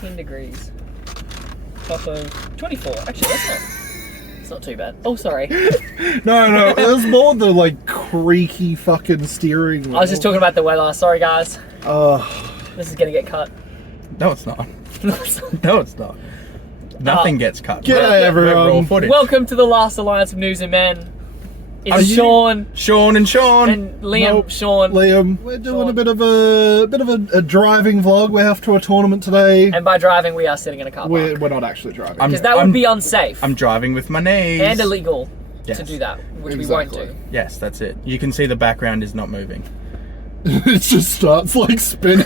10 degrees. Top of 24. Actually, it's not too bad. Oh, sorry. No, it was more the like creaky fucking steering wheel. I was just talking about the weather. Sorry, guys. This is gonna get cut. No, it's not. No, it's not. Nothing gets cut. G'day, everyone. Raw footage. Welcome to the last Alliance of News and Men. It's Sean and Sean and Liam. Nope. Sean. Liam. We're doing a bit of a driving vlog. We're off to a tournament today. And by driving, we are sitting in a car park. We're not actually driving. Because that would be unsafe. I'm driving with my knees. And illegal Yes. to do that, which Exactly. we won't do. Yes, that's it. You can see the background is not moving. It just starts like spinning.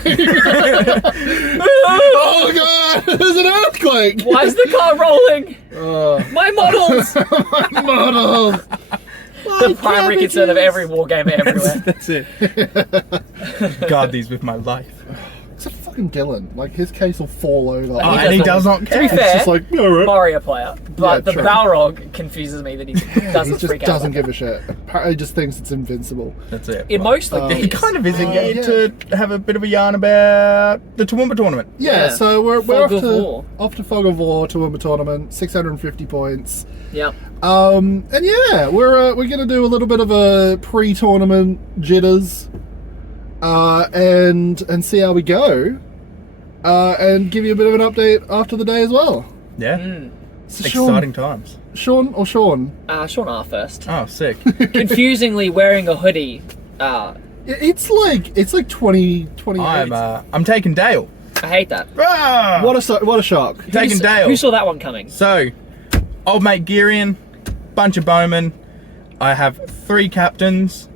Oh god! There's an earthquake! Why is the car rolling? My models! My models! The primary concern of every wargamer everywhere. That's it. Guard these with my life. Except fucking Dylan. Like, his case will fall over. Oh, and he does not care. To be fair, It's just like, yeah, right. Mario player, but Yeah, the true. Balrog confuses me that he doesn't He just freak out. doesn't about give a shit. Apparently he just thinks it's invincible. That's it. It mostly He is. kind of is yeah. engaged to have a bit of a yarn about the Toowoomba tournament. Yeah, Yeah. so we're Fog of off War. to Fog of War Toowoomba tournament, 650 points. Yep. And yeah, we're gonna do a little bit of a pre-tournament jitters, and see how we go, and give you a bit of an update after the day as well. Yeah. So Exciting times. Sean or Sean? Sean R first. Oh, sick. Confusingly wearing a hoodie. It's like 20, 28. I'm taking Dale. I hate that. Ah! What a shock! Taking Dale. Who saw that one coming? So, old mate Girian, bunch of bowmen. I have 3 captains.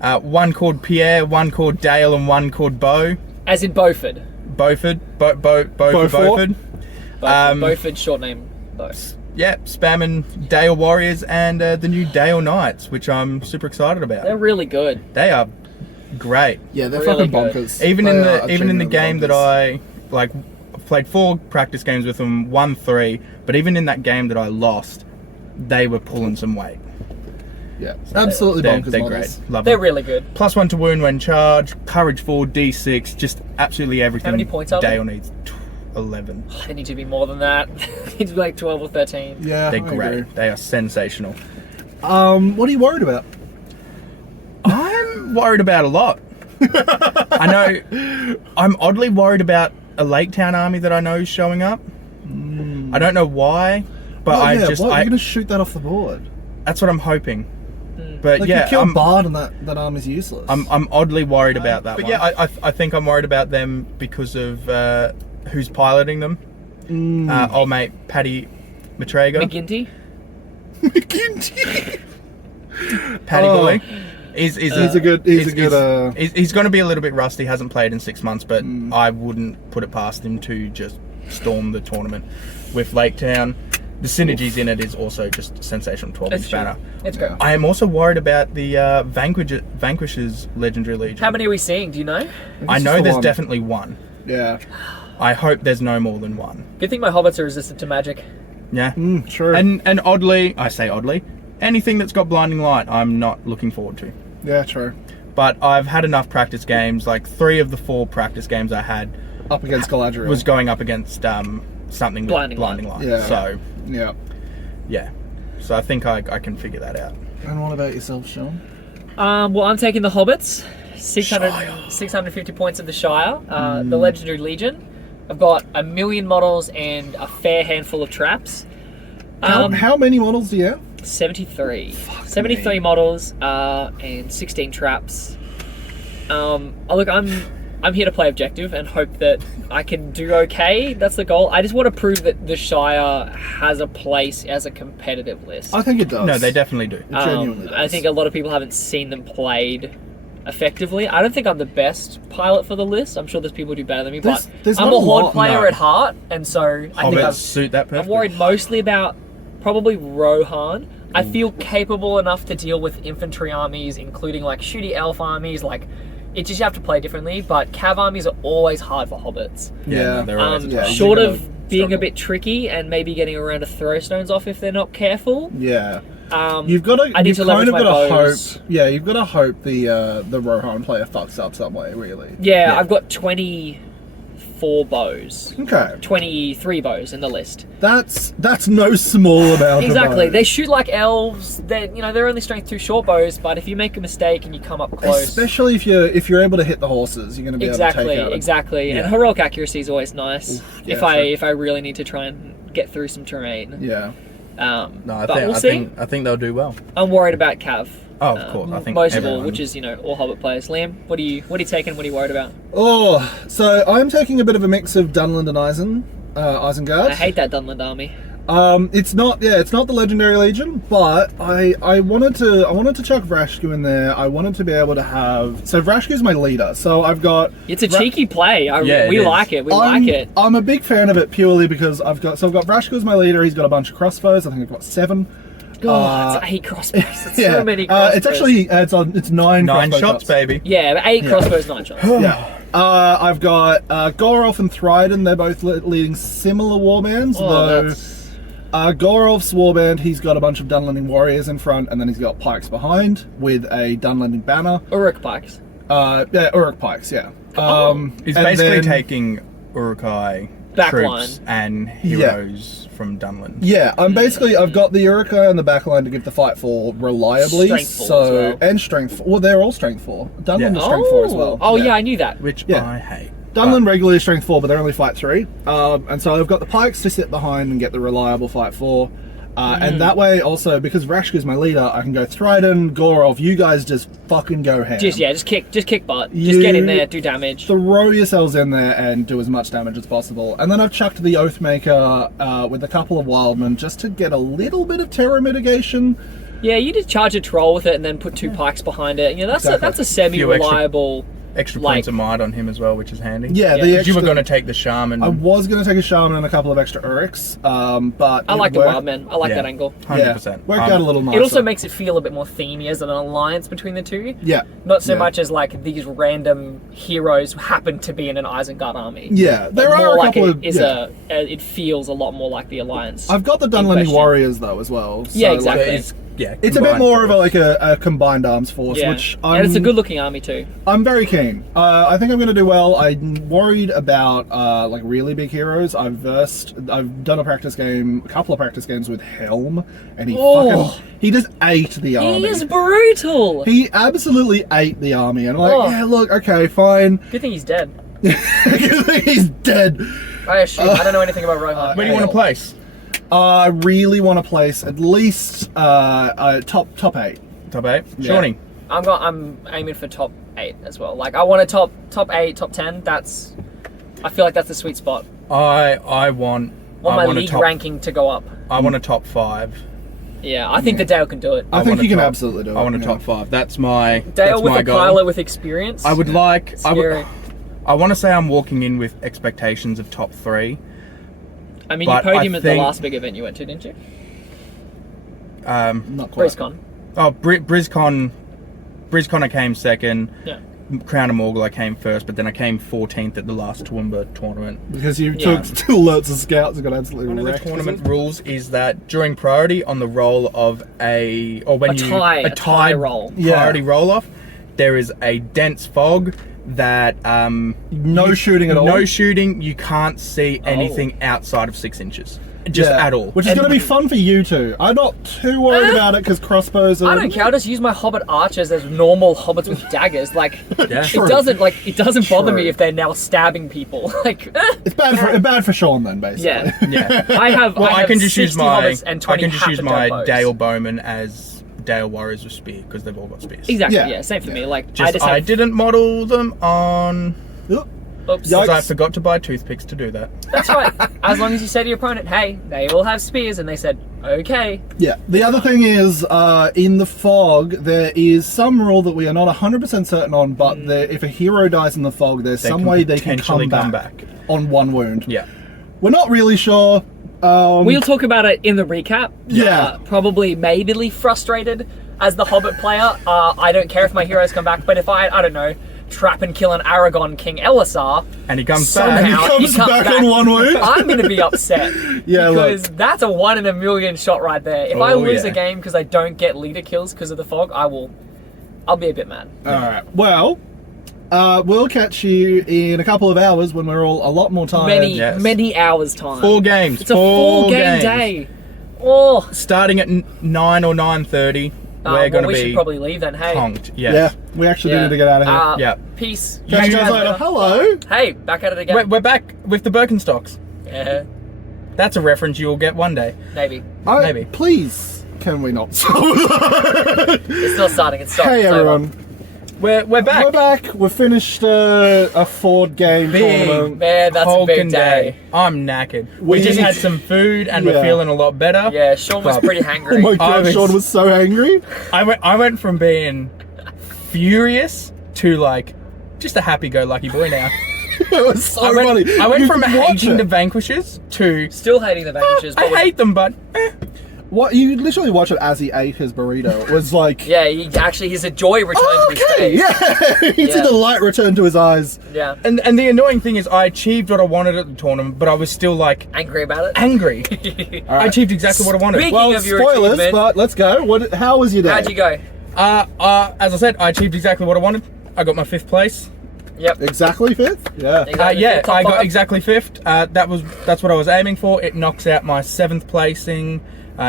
One called Pierre, one called Dale, and one called Bo. As in Beaufort. Beaufort. Beaufort? Beaufort. Beaufort, short name. Bo. Yeah, spamming Dale Warriors and the new Dale Knights, which I'm super excited about. They're really good. They are great. Yeah, they're Really fucking good. bonkers. Even They in are the genuinely game that bonkers. I've played 4 practice games with them, won 3, but even in that game that I lost, they were pulling some weight. Yeah, absolutely They're bonkers. great. models. Love They're them. really good. +1 to wound when charged, courage 4, D6, just absolutely everything. How many points are Dale needs 11. They need to be more than that. They need to be like 12 or 13. Yeah, They're I great. agree. They are sensational. What are you worried about? I'm worried about a lot. I know. I'm oddly worried about a Lake Town army that I know is showing up. I don't know why, but Oh, yeah, you're you're gonna shoot that off the board. that's what I'm hoping. But Like, yeah, you kill I'm, Bard and that army's useless. I'm oddly worried about that. But one. yeah, I think I'm worried about them because of who's piloting them. Old mate Paddy Matrega. McGinty? McGinty. Paddy Oh. boy. He's a good- he's going to be a little bit rusty. Hasn't played in 6 months, but I wouldn't put it past him to just storm the tournament with Lake Town. The synergies in it is also just sensational. 12-inch banner. It's great. I am also worried about the Vanquish's Legendary Legion. How many are we seeing? Do you know? I It's know just the there's one. definitely one. Yeah. I hope there's no more than one. Good thing my hobbits are resistant to magic. Yeah. True. And oddly, I say oddly, anything that's got blinding light, I'm not looking forward to. Yeah, true. But I've had enough practice games. Like 3 of the 4 practice games I had Up against Galadriel. was going up against something with Blinding blinding light. light. Yeah. So Yeah. yeah. So I think I can figure that out. And what about yourself, Sean? Well, I'm taking the hobbits. 650 points of the Shire. The Legendary Legion. I've got 1 million models and a fair handful of traps. How many models do you have? 73. 73 models and 16 traps. Look, I'm here to play objective and hope that I can do okay. That's the goal. I just want to prove that the Shire has a place as a competitive list. I think it does. No, they definitely do. It genuinely does. I think a lot of people haven't seen them played effectively. I don't think I'm the best pilot for the list. I'm sure there's people who do better than me, but There's I'm not a a Horde lot, player no. at heart, and so I think Hobbits suit that I'm perfectly. worried mostly about probably Rohan. I feel capable enough to deal with infantry armies, including like shooty elf armies. Like, it's just you have to play differently. But cav armies are always hard for hobbits. Yeah. they're always Yeah, tough. Short you're of gonna being a struggle. bit tricky and maybe getting a round of throwstones off if they're not careful. Yeah. Um, You've got to. I need You've to kind leverage of my got to bows. hope. Yeah, you've got to hope the Rohan player fucks up some way. Really. Yeah, Yeah. I've got 20 24 bows. Okay. 23 bows in the list. That's no small amount. Exactly. Of They shoot like elves. They're only strength 2 short bows, but if you make a mistake and you come up close, especially if you're able to hit the horses, you're going to be able to take out. Exactly. Yeah. And heroic accuracy is always nice. Oof, yeah, if I really need to try and get through some terrain. Yeah. No, We'll see. I think they'll do well. I'm worried about Cav. Oh, of course. I think most of all, everyone- which is all Hobbit players. Liam, what are you taking? What are you worried about? Oh, so I'm taking a bit of a mix of Dunland and Isengard. I hate that Dunland army. It's not the Legendary Legion, but I wanted to chuck Vrashku in there. I wanted to be able to have, so Vrashku's my leader. So I've got, It's a cheeky play. We like it. We like it. I'm a big fan of it purely because I've got Vrashku as my leader. He's got a bunch of crossbows. I think I've got 7. God, it's 8 crossbows. It's so many crossbows. It's actually it's 9 9 crossbow shots, baby. Yeah, but 8 crossbows, 9 shots. Yeah. I've got Gorolf and Thryden. They're both leading similar warbands, though. Gorolf's warband, he's got a bunch of Dunlanding warriors in front, and then he's got pikes behind with a Dunlanding banner. Uruk pikes. Uruk pikes, yeah. He's and basically then- taking Uruk-hai Backline. troops and heroes from Dunland. Yeah, I've got the Uruk-hai on the backline to give the fight for reliably. Strength 4 as well. And strength 4. Well, they're all strength 4. Dunland is strength 4 as well. Oh yeah, I knew that. Which Yeah. I hate. Dunland regularly is strength 4, but they only fight 3. And so I've got the pikes to sit behind and get the reliable fight 4. And that way also, because Vrashku's my leader, I can go Thryden, Gorolf, you guys just fucking go ham. Just kick butt. Just get in there, do damage. Throw yourselves in there and do as much damage as possible. And then I've chucked the Oathmaker with a couple of Wildmen just to get a little bit of terror mitigation. Yeah, you just charge a troll with it and then put 2 pikes behind it. You know, that's Exactly. that's a semi-reliable. Extra Like- points of might on him as well, which is handy. Yeah, Yeah. the You extra, were going to take the Shaman. I was going to take a Shaman and a couple of extra Uruks, but I like the worked- wild men. I like that angle. 100%. Worked out a little nicer. It also makes it feel a bit more themey as an alliance between the two. Yeah. Not so Yeah. much as like these random heroes happen to be in an Isengard army. Yeah, there But are more a like couple it of. is Yeah. it feels a lot more like the alliance. I've got the in Dunlanding question. Warriors though as well. So, Yeah, like, exactly. it's a bit more of a combined arms force, Yeah, which and it's a good looking army too. I'm very keen. I think I'm going to do well. I'm worried about like really big heroes. I've done a couple of practice games with Helm, and he just ate the army. He is brutal. He absolutely ate the army, and I'm like, yeah, look, okay, fine. Good thing he's dead. He's dead. I don't know anything about Rohan. Where do you want to place? I really want to place at least top 8. Top 8? Yeah. Shawnee. I'm aiming for top 8 as well. Like I want a top 8, top 10. I feel like that's the sweet spot. I want My a league top, ranking to go up. I want a top 5. Yeah, I think the Dale can do it. I think want a you can top- absolutely do it. I want a yeah. top 5. That's my Dale that's with my a goal. pilot with experience. I would like. Scary. I want to say I'm walking in with expectations of top 3. I mean, but you podium I at the think- last big event you went to, didn't you? Not quite. BrizCon. Oh, BrizCon I came second. Yeah. Crown of Morgul I came first, but then I came 14th at the last Toowoomba tournament. Because you Yeah. took 2 alerts of scouts and got absolutely One of the wrecked. tournament rules is that during priority on the roll of a tie roll. priority roll off, there is a dense fog that No shooting at all? No shooting. You can't see anything outside of 6 inches, just Yeah. at all. Which is going to be fun for you two. I'm not too worried about it because crossbows are. I don't care. I just use my Hobbit archers as normal hobbits with daggers. Like Yeah. True. it doesn't bother True. me if they're now stabbing people. Like It's bad for Sean then, basically. yeah. Yeah. I have. Well, I can have just use 60 my hobbits and 20 bows. Dale Bowman as Dale Warriors with spear because they've all got spears. Exactly. Yeah. Yeah. Same for me. Like I didn't model them on. Oop. Oops. Yikes. Because I forgot to buy toothpicks to do that. That's right. As long as you say to your opponent, "Hey, they all have spears," and they said, "Okay." Yeah. The other thing is, in the fog, there is some rule that we are not 100% certain on, but if a hero dies in the fog, there's some way they can potentially come back on 1 wound. Yeah. We're not really sure. We'll talk about it in the recap. Yeah. Probably majorly frustrated as the Hobbit player. I don't care if my heroes come back, but if I don't know, trap and kill an Aragon King Elisar, And he comes somehow back. He comes back on 1 wound. I'm going to be upset. Yeah, because look. that's a 1 in a million shot right there. If I Oh, lose yeah. a game because I don't get leader kills because of the fog, I'll be a bit mad. Alright. Well, We'll catch you in a couple of hours when we're all a lot more tired. Many hours time. 4 games. It's a 4-game day. Oh. Starting at 9 or 9:30. We're going to we be should probably leave then. Hey. conked. Yes. Yeah, we actually do need to get out of here. Yeah. Peace. Catch you guys guys later. Hello. Hey, back at it again. We're back with the Birkenstocks. Yeah, That's a reference you'll get one day. maybe. Maybe. Please, can we not? It's not starting. It's stopped. Hey It's everyone. We're back. We're back. We've finished a Ford game tournament. Man, that's a Hulk big and day. I'm knackered. We just had some food and we're Yeah. feeling a lot better. Yeah, Sean was But- pretty Oh hangry. my god, Sean was so angry. I went from being furious to like just a happy-go-lucky boy now. It was so I went funny. You from can watch hating it. the Vanquishers to Still hating the Vanquishers. I but hate them, but What you literally watch it as he ate his burrito. It was like, Yeah, his joy returned to his okay, face. yeah. You see Yeah. the light return to his eyes. Yeah. and the annoying thing is I achieved what I wanted at the tournament, but I was still like Angry about it. angry. I achieved exactly what I wanted. Speaking Well, of your spoilers, achievement, but let's go. How was your day? how'd you go? As I said, I achieved exactly what I wanted. I got my 5th place. Yep. Exactly 5th? Yeah. Exactly. Yeah, Top I got five? exactly 5th. That's what I was aiming for. It knocks out my 7th placing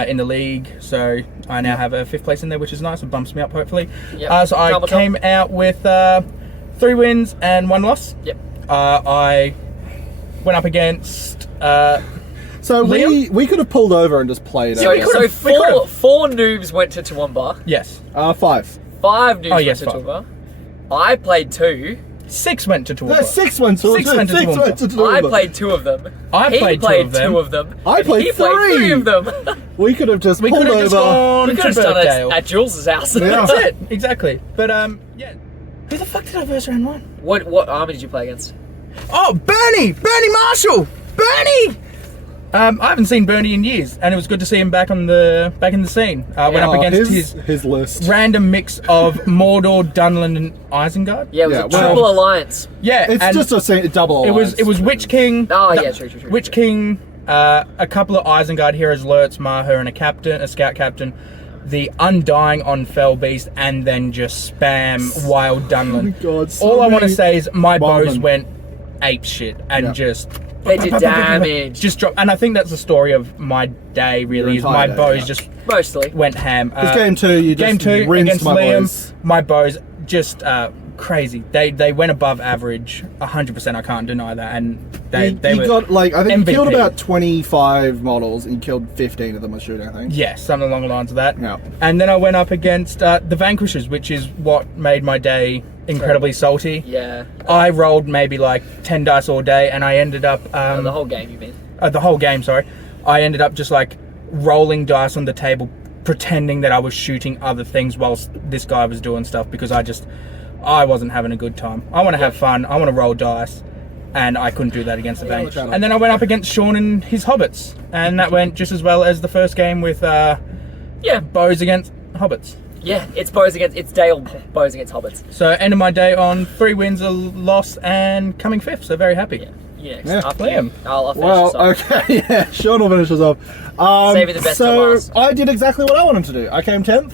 in the league, so I now have a 5th place in there, which is nice. It bumps me up, hopefully. Yep. So I Double top. came out with 3 wins and 1 loss. Yep. I went up against. So Liam? we could have pulled over and just played So, it. could've. so We could've. four noobs went to Toowoomba. Yes, 5. 5 noobs went yes, to 5. Toowoomba. I played 2. 6 went to No, Toowoomba. 6 went to Six went to Six Toowoomba. went to Toowoomba. I played 2 of them. I He played two played of them. 2 of them. I and played he played 3 3. of them. We could have just We pulled could have just over. gone We could to have done it Birkdale. at Jules's house. Yeah. That's it, exactly. But yeah, who the fuck did I verse round 1? What army did you play against? Oh, Bernie Marshall, Bernie. I haven't seen Bernie in years, and it was good to see him back in the scene. Went up against his list. random mix of Mordor, Dunland, and Isengard. Yeah, it was Yeah, a well- triple alliance. Yeah, It's and just a double. it was Witch King. Oh, yeah, true. Witch King, a couple of Isengard heroes, Lurtz, Maher, and a scout captain. The Undying on Fell Beast, and then just spam Wild Dunland. Oh my God, so All I want to many say is my bows Wildman. went ape shit and Yeah. just. They did damage. Just drop, and I think that's the story of my day. Really, is Your my entire day, bows yeah. just Mostly. went ham. Because game 2, you just Game 2 rinsed against my Liam, boys. my bows just crazy. They went above average, 100%. I can't deny that, and they You were got like I think you killed MVP. about 25 models and you killed 15 of them with shooting, I think. yeah, something along the lines of that. Yeah. And then I went up against the Vanquishers, which is what made my day incredibly salty. Yeah. I rolled maybe like 10 dice all day, and I ended up The whole game, you mean? the whole game, sorry. I ended up just like rolling dice on the table, pretending that I was shooting other things whilst this guy was doing stuff, because I wasn't having a good time. I want to have fun. I want to roll dice, and I couldn't do that against the Vanquish. channel. And then I went up against Sean and his hobbits, and that went just as well as the first game with Yeah. bows against hobbits. Yeah, it's Dale bows against hobbits. So end of my day on 3 wins, a loss, and coming 5th. So very happy. Yeah. Yeah. After Liam. you. I'll finish Well, this off. okay, yeah, Sean will finish us off. Saving the best so till last. I did exactly what I wanted to do. I came 10th.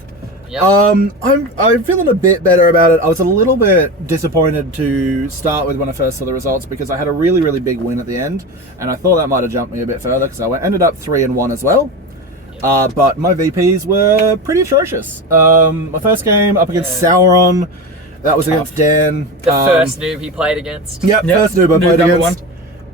Yep. I'm feeling a bit better about it. I was a little bit disappointed to start with when I first saw the results, because I had a really, really big win at the end, and I thought that might have jumped me a bit further, because I ended up 3-1 as well. But my VPs were pretty atrocious. My first game up against Sauron, that was against Dan. the first noob he played against. Yep, Yep, first noob I noob played number against.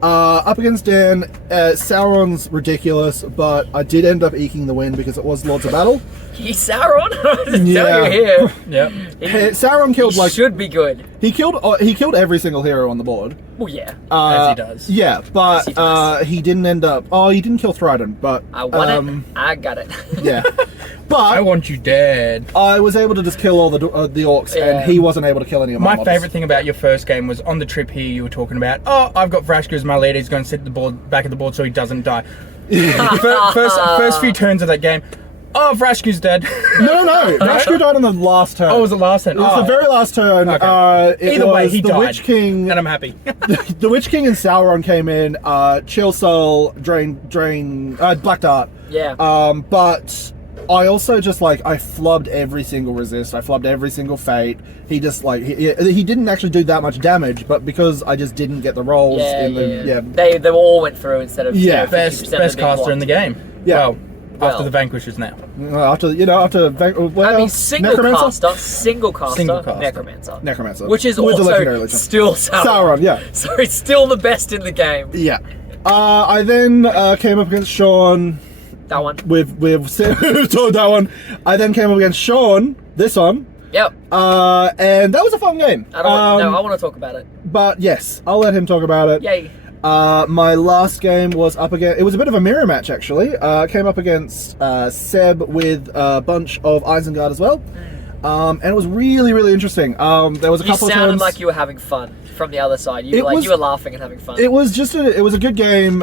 Up against Dan, Sauron's ridiculous, but I did end up eking the win because it was Lords of Battle. He's Sauron. Just Yeah. tell you here. Yep. Sauron killed He should be good. he killed every single hero on the board. Well, yeah. As he does. Yeah, but Yes, he does. he didn't end up. Oh, he didn't kill Thryden, but I won it. I got it. yeah. I But want you dead. I was able to just kill all the orcs, Yeah. and he wasn't able to kill any of my My models. favourite thing about your first game was on the trip here you were talking about, oh, I've got Vrashka as my leader, he's going to sit at the board, back at the board so he doesn't die. first few turns of that game, oh, Vrashka's dead. No, Rashku died on the last turn. Oh, was it last turn? It was the very last turn. Okay. It Either way, was he the died. Witch King. And I'm happy. The Witch King and Sauron came in. Chill Soul, Drain, Black Dart. Yeah. But I also just like I flubbed every single resist. I flubbed every single fate. He just like he didn't actually do that much damage, but because I just didn't get the rolls They all went through instead of best caster in the game. Yeah. Well, after the Vanquishers now. After I mean, single caster, Necromancer, which is with the legendary also legend. still Sauron. Sauron, yeah. So it's still the best in the game. Yeah. I then came up against Sean. That one. We've told that one. I then came up against Sean. This one. Yep. And that was a fun game. I want to talk about it. But yes, I'll let him talk about it. Yay. My last game was up against. It was a bit of a mirror match actually. Came up against Seb with a bunch of Isengard as well, and it was really, really interesting. There was a couple of You sounded turns. like you were having fun from the other side. You were laughing and having fun. It was just it was a good game.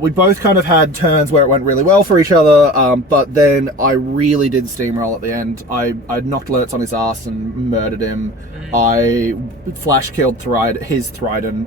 We both kind of had turns where it went really well for each other, but then I really did steamroll at the end. I knocked Lurtz on his ass and murdered him. I flash killed his Thryden.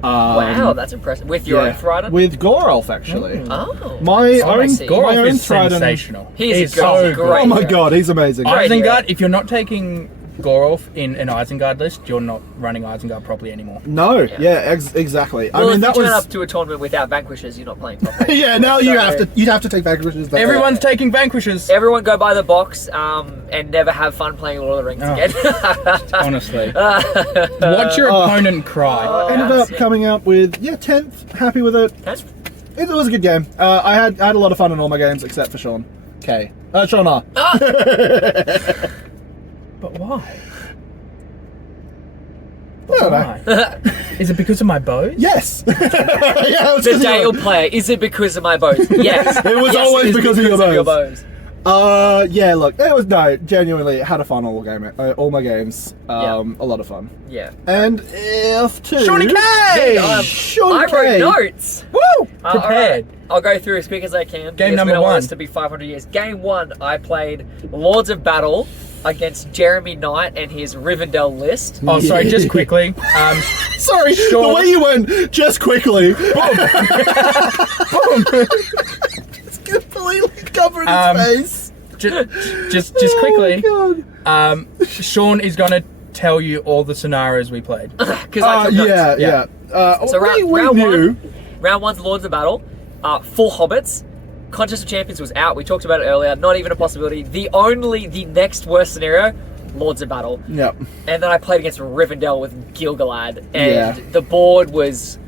Wow, that's impressive. With your own Thryden? With Gorolf, actually. Oh. My own Gorolf is Thryden. sensational. He's so great. good. Oh my god, he's amazing. Isengard, if you're not taking Gorolf in an Isengard list, you're not running Isengard properly anymore. No, exactly. Well, I mean, if that you was. turn up to a tournament without Vanquishers, you're not playing properly. Yeah, now you'd have to take Vanquishers. Everyone's taking Vanquishers. Everyone go buy the box and never have fun playing Lord of the Rings again. Honestly. Watch your opponent cry. Ended up coming out with 10th. Happy with it. It was a good game. I had a lot of fun in all my games except for Sean K. Sean R. But why? I don't know. Is it because of my bows? Yes. The Dale player. Is it because of my bows? Yes. It was Yes, always it is because of your bows. Yeah, look, it was genuinely had a fun all my games. A lot of fun. Yeah. And if to Shawnee K! Shawnee I K! wrote notes. Woo! All Prepared. right. I'll go through as quick as I can. Game because number we don't want 1. this to be 500 years. Game 1, I played Lords of Battle against Jeremy Knight and his Rivendell list. Oh, sorry, just quickly. Sorry, Sean- the way you went, just quickly. Boom! It's completely covered his face. Just quickly. Oh, God. Sean is going to tell you all the scenarios we played. Because I took notes. Yeah. So we round knew. Round 1's Lords of Battle. 4 Hobbits. Contest of Champions was out. We talked about it earlier. Not even a possibility. The next worst scenario, Lords of Battle. Yep. And then I played against Rivendell with Gil-galad. And Yeah. the board was...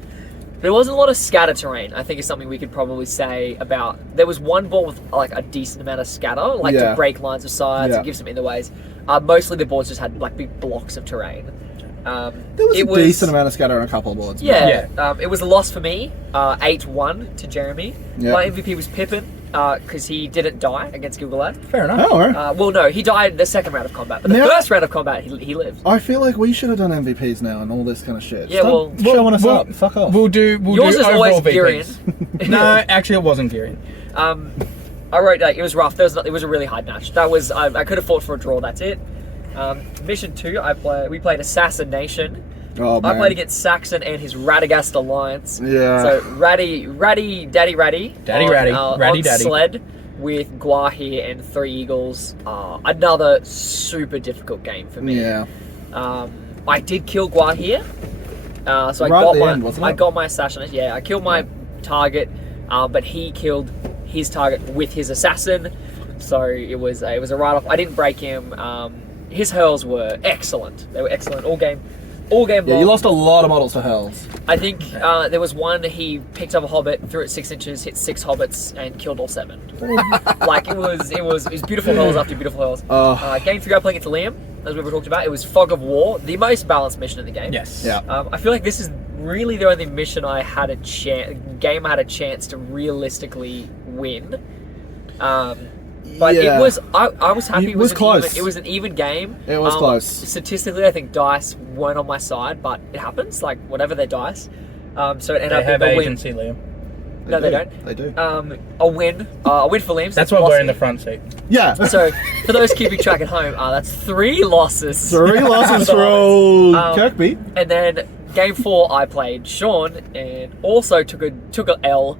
There wasn't a lot of scatter terrain, I think is something we could probably say about... There was one board with like a decent amount of scatter, like to break lines of sides and give some in-the-ways. Mostly the boards just had like big blocks of terrain. There was a decent amount of scatter on a couple of boards. Yeah. It was a loss for me, 8-1 to Jeremy. Yeah. My MVP was Pippin, because he didn't die against Gil-galad. Fair enough. Oh, right. Well, no, he died in the second round of combat, but the first round of combat, he lived. I feel like we should have done MVPs now and all this kind of shit. Yeah, Stop showing us up. Fuck off. We'll do Yours is always overall VPs. Girion. No, actually it wasn't Girion. I wrote, it was rough. It was a really hard match. I could have fought for a draw, that's it. Mission 2, we played Assassination. Oh, man. I played against Saxon and his Radagast Alliance. Yeah. So Daddy Ratty Ratty Daddy. sled with Guahir and 3 Eagles. Another super difficult game for me. Yeah. I did kill Guahir. So I got my assassination. Yeah, I killed my target, but he killed his target with his assassin. So it was a write-off. I didn't break him. His hurls were excellent. They were excellent all game Yeah, long. you lost a lot of models to Hells. I think there was one he picked up a hobbit, threw it 6 inches, hit 6 hobbits, and killed all 7. Like it was beautiful hurls after beautiful hurls. Game 3 I played against Liam, as we ever talked about. It was Fog of War, the most balanced mission in the game. Yes. Yeah. I feel like this is really the only mission I had a chance to realistically win. But Yeah. it was I was happy. It was close. It was an even game. It was close. Statistically, I think dice weren't on my side, but it happens. Like whatever their dice. So it ended They up have being a win. agency, Liam. No, they don't. They do. A win for Liam. So That's why lost we're in the me. front seat. Yeah. So for those keeping track at home, that's 3 losses. 3 losses for old Kirkby. And then game 4, I played Sean and also took a L.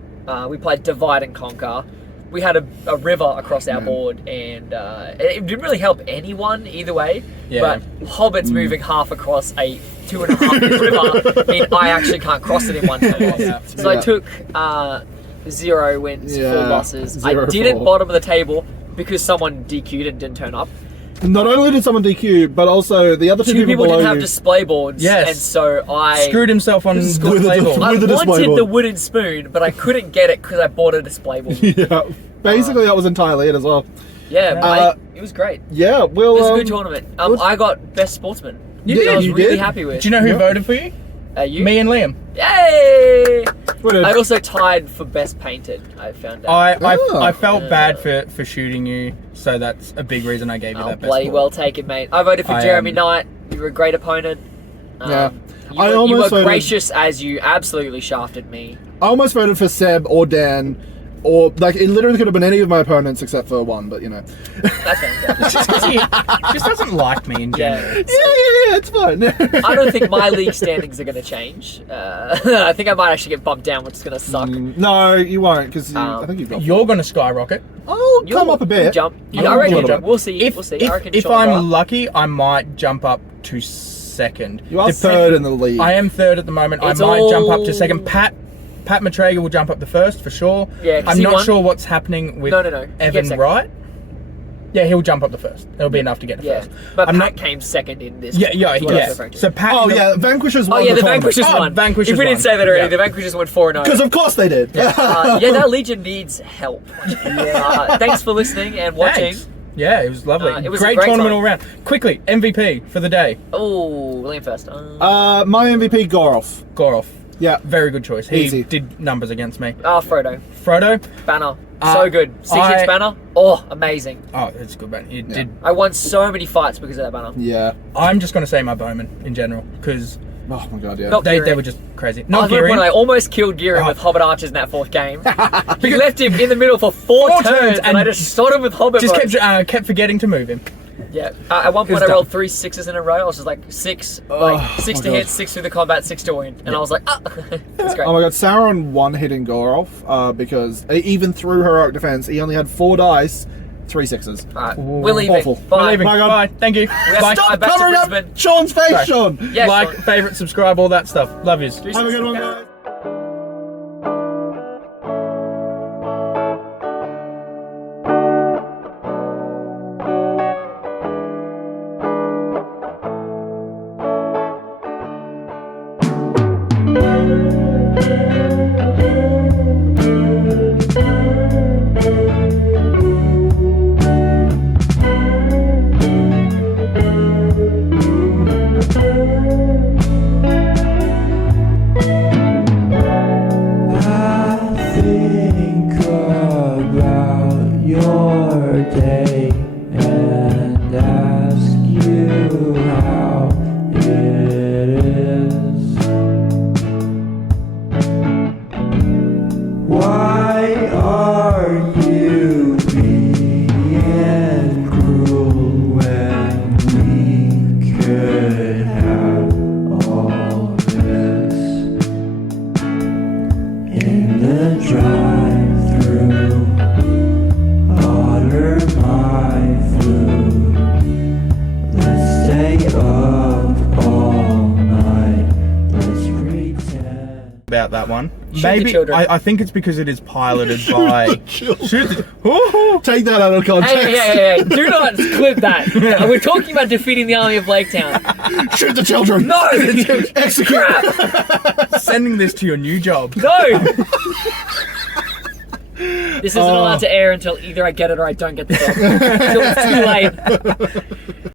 We played Divide and Conquer. we had a river across our board, and it didn't really help anyone either way. Yeah. But hobbits moving half across a 2.5 inch river mean I actually can't cross it in one turn. Yeah. So I took 0 wins, 4 losses. I 0 didn't 4. bottom of the table because someone DQ'd and didn't turn up. Not only did someone DQ, but also the other two 2 people below didn't have you. display boards, Yes. and so I Screwed himself on the With the- label. I with the display wanted board. the wooden spoon, but I couldn't get it because I bought a display board. Yeah, basically that was entirely it as well. Yeah, it was great. Yeah, well, It was a good tournament. I got best sportsman. You which did, I was you really did. happy with. Do you know who Yeah. voted for you? You? Me and Liam. Yay! What did- I also tied for best painted. I found out. I felt Yeah. bad for shooting you, so that's a big reason I gave you Oh, that best bloody score. well taken, mate. I voted for I, Jeremy Knight. You were a great opponent. Yeah. You I were, almost you were voted- gracious as you absolutely shafted me. I almost voted for Seb or Dan, or like it literally could have been any of my opponents except for one, but you know. That's fantastic. Just because he just doesn't like me in general. Yeah. Yeah, it's fine. I don't think my league standings are going to change. I think I might actually get bumped down, which is going to suck. No, you won't, because I think you've got. You're going to skyrocket. I'll You'll- come up a bit. you'll Jump. I'll Yeah, I jump a reckon you'll little jump. bit. We'll see. If we'll see. I reckon if Sean I'm will. lucky, I might jump up to second. You are Depend- third in the league. I am third at the moment. It's I might jump up to all- second. Pat Matrega will jump up the first for sure. Yeah, 'cause I'm he not won. sure what's happening with No. He came Evan second. Wright. Yeah, he'll jump up the first. It'll be enough to get the Yeah, first. but I'm Pat not. came second in this. Yeah, is what I was referring to. So Pat. Oh yeah, Vanquishers Oh won yeah, the tournament. Vanquishers Oh, won. Vanquishers If we didn't won. say that already, Yeah. the Vanquishers won 4-0. Because of course they did. yeah, that Legion needs help. Thanks for listening and watching. Thanks. Yeah, it was lovely. It was a great great tournament time. all round. Quickly, MVP for the day. Oh, Liam first. My MVP Goroff. Goroff. Yeah. Very good choice. He Easy. did numbers against me. Frodo. Frodo. Banner. Uh, So good. 6-inch I- banner. Oh, amazing. Oh, it's a good man. He did. I won so many fights because of that banner. Yeah. I'm just going to say my bowman in general because Oh my god, yeah. Not they Gearing. were just crazy. I Not was at one point I Gearing. almost killed Gearing Oh. with Hobbit Archers in that 4th game. He left him in the middle for 4 4 turns, turns and I and just shot him with Hobbit Just bows. kept forgetting to move him. Yeah. At one point It's I rolled done. 3 6s in a row. I was just like 6 Oh, 6 my to God. hit, 6 through the combat, 6 to win. And I was like, that's great. Oh my god, Sauron one-hitting Goroff because even through heroic defense, he only had 4 dice, 3 6s. Alright, we're leaving. Awful. Bye. We're leaving. My God. Bye. Thank you. have Like, to Bye, back to Covering up Brisbane. Sean's face, Sorry. Sean. Yeah, like, Sean. favorite, subscribe, all that stuff. Love yous. Have a good one, guys. Think about your day and ask you how it is. Why are you being cruel when we could have all this? In the drive-thru, order my food. Let's stay up all night. Let's pretend. About that one. the Maybe children. I think it's because it is piloted by. Shoot the- Take that out of context. Hey, do not clip that. We're talking about defeating the army of Lake Town. Shoot the children. No! Execute. Sending this to your new job. No! This isn't allowed to air until either I get it or I don't get the job. Until it's too late.